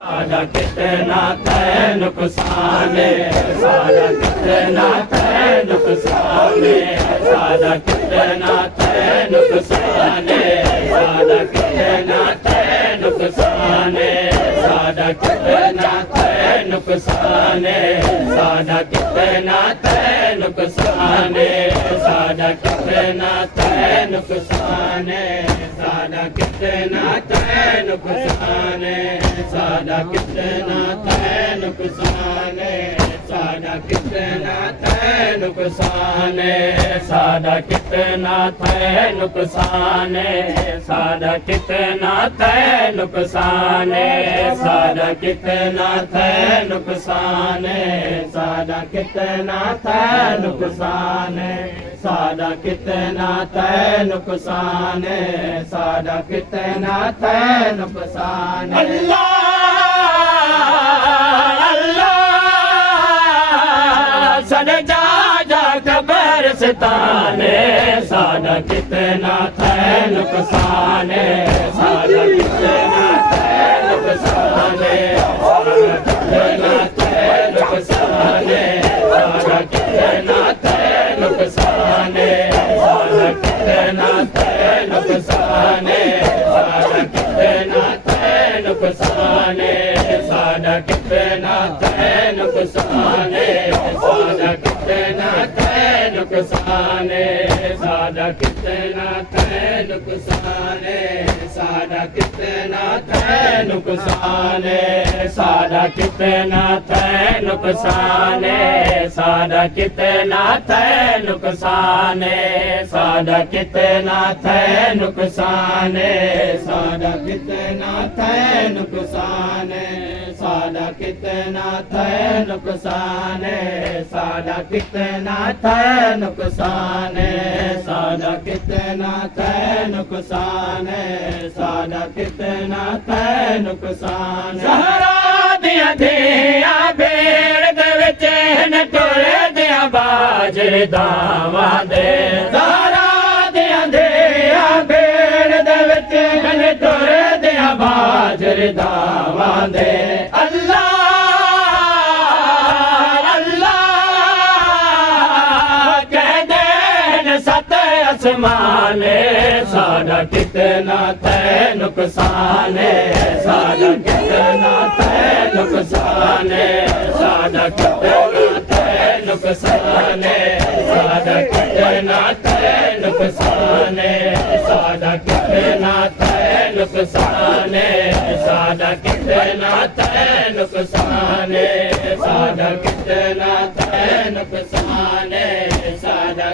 सादा कितना है नुकसान सादा कितना है नुकसान सादा कितना है नुकसान सादा कितना है नुकसान सादा कितना है नुकसान सादा कितना है नुकसान सादा कितना है नुकसान सादा कितना है नुकसान सादा कितना है नुकसान सादा कितना है नुकसान सादा कितना है नुकसान सादा कितना है नुकसान सादा कितना है नुकसान सादा कितना है नुकसान सादा कितना है नुकसान सादा कितना है नुकसान सद जा जा खबर सिताने सादा कितना है नुकसान सादा कितना है नुकसान सादा कितना है नुकसान सादा कितना है नुकसान सादा कितना है नुकसान सादा कितना है नुकसान सादा कितना है नुकसान सादा कितना है नुकसान सादा कितना है नुकसान सादा कितना है नुकसान सादा कितना है नुकसान सादा कितना है नुकसान सादा कितना है नुकसान सादा कितना है नुकसान सादा कितना है नुकसान सादा कितना है नुकसान सादा कितना है नुकसान सहरा दिया दिया भेड़ दे विच न टुरे दिया बाजरे दावा दे सहरा दिया दिया भेड़ दे विच न टुरे दिया बाजरे दावा दे अल्लाह आसमान सादा कितना है नुकसान सादा कितना है नुकसान सादा कितना है नुकसान सादा कितना है नुकसान सादा कितना है नुकसान सादा कितना है नुकसान सादा कितना है नुकसान सादा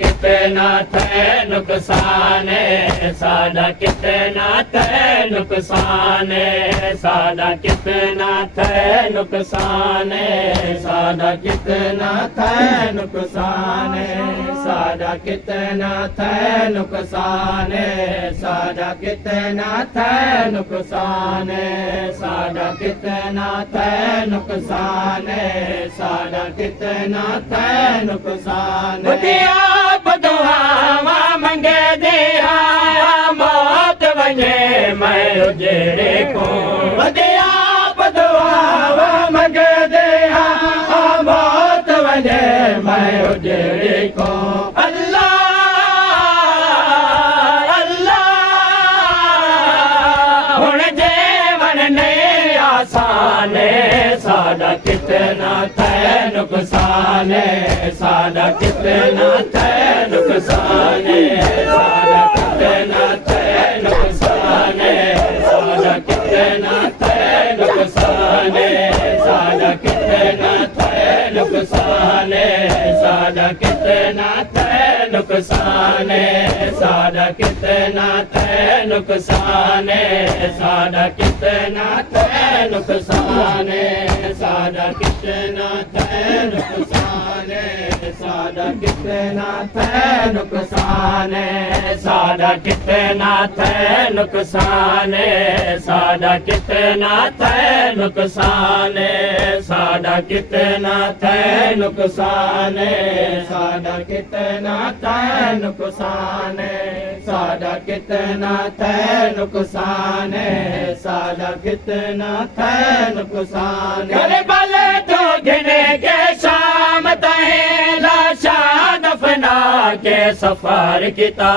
कितना है नुकसान सादा कितना है नुकसान सादा कितना है नुकसान सादा कितना है नुकसान सादा कितना है नुकसान सादा कितना है नुकसान सादा कितना है नुकसान सादा कितना है नुकसान सादा कितना है नुकसान दिया बदुआवा मंगे दिया मौत वने मैं उजड़े को दिया बदुआवा मंगे दिया मौत वने मैं उजड़े को अल्लाह अल्लाह हुण जीवन नहीं आसान सादा कितना है नुकसान सादा कितना है नुकसान सादा कितना है नुकसान सादा कितना है नुकसान सादा कितना है नुकसान सादा कितना है नुकसान सादा कितना है नुकसान सादा कितना है नुकसान सादा कितना है नुकसान सादा कितना है नुकसान सादा कितना है नुकसान सादा कितना है नुकसान सादा कितना है नुकसान सादा कितना है नुकसान सादा कितना थे नुकसान सादा कितना थे नुकसान करबल तो गिने के शाम तहे लाशा दफना के सफर किता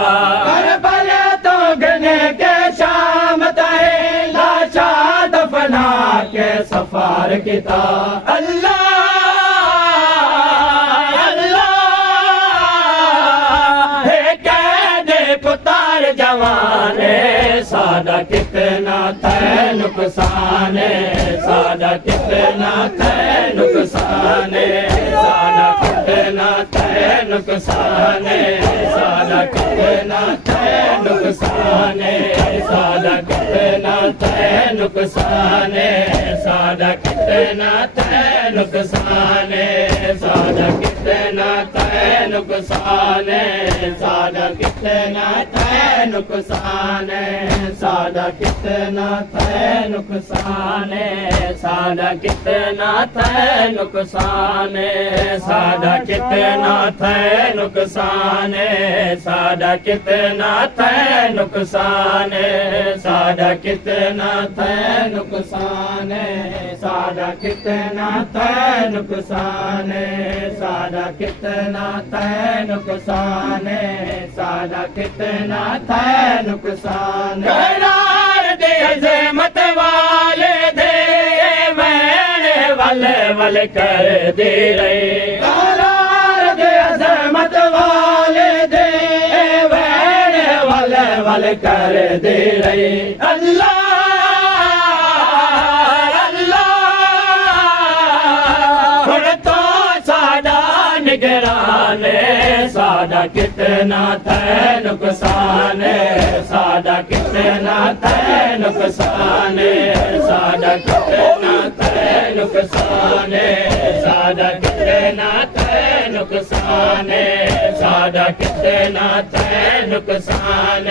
करबल तो गिने के शाम तहे लाशा दफना के सफर किता अल्लाह पुतार जवाने सादा कितना थे नुकसान सादा कितना थे नुकसान सादा कितना थे नुकसान सादा कितना थे नुकसान सादा कितना थे नुकसान सादा कितना थे नुकसान सादा कितना थे नुकसान सादा कितना थे नुकसान सादा कितना थे नुकसान सादा कितना थे नुकसान सादा कितना थे नुकसान सादा कितना थे नुकसान सादा कितना थे नुकसान सादा कितना थे नुकसान सादा कितना थे नुकसान सादा कितना थे नुकसान करार दे अज़मत वाले दे मैंने वल वल कर दे रहे करार दे अज़मत वाले दे मैंने वल वल कर दे रहे अल्लाह निगरान सादा कितना थे नुकसान सादा कितना थे नुकसान सादा कितना थे नुकसान सादा कितना थे नुकसान सादा कितना थे नुकसान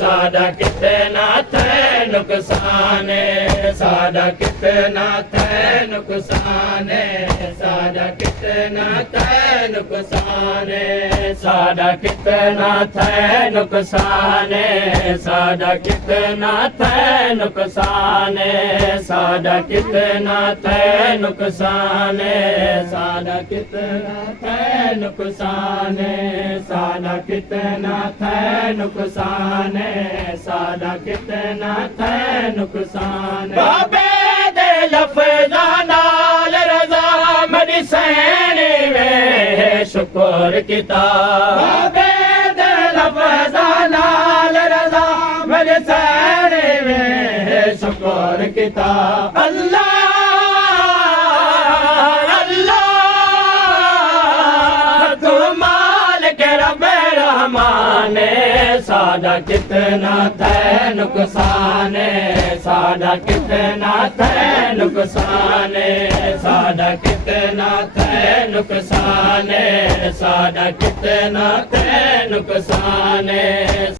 सादा कितना थे नुकसान सादा कितना थे नुकसान सादा कितना थे नुकसान सादा कितना थे नुकसान सादा कितना थे नुकसान सादा कितना थे नुकसान सादा कितना थे नुकसान सादा कितना थे नुकसान सादा कितना थे नुकसान बाबे दे लफ्ज़ा नाल रज़ा मेरी सैनी में शुक्र किताब बाबे दे लफ्ज़ा नाल रज़ा मेरी सैनी में शुक्र किताब अल्लाह सादा कितना थे नुकसान सादा कितना थे नुकसान सादा कितना थे नुकसान सादा कितना थे नुकसान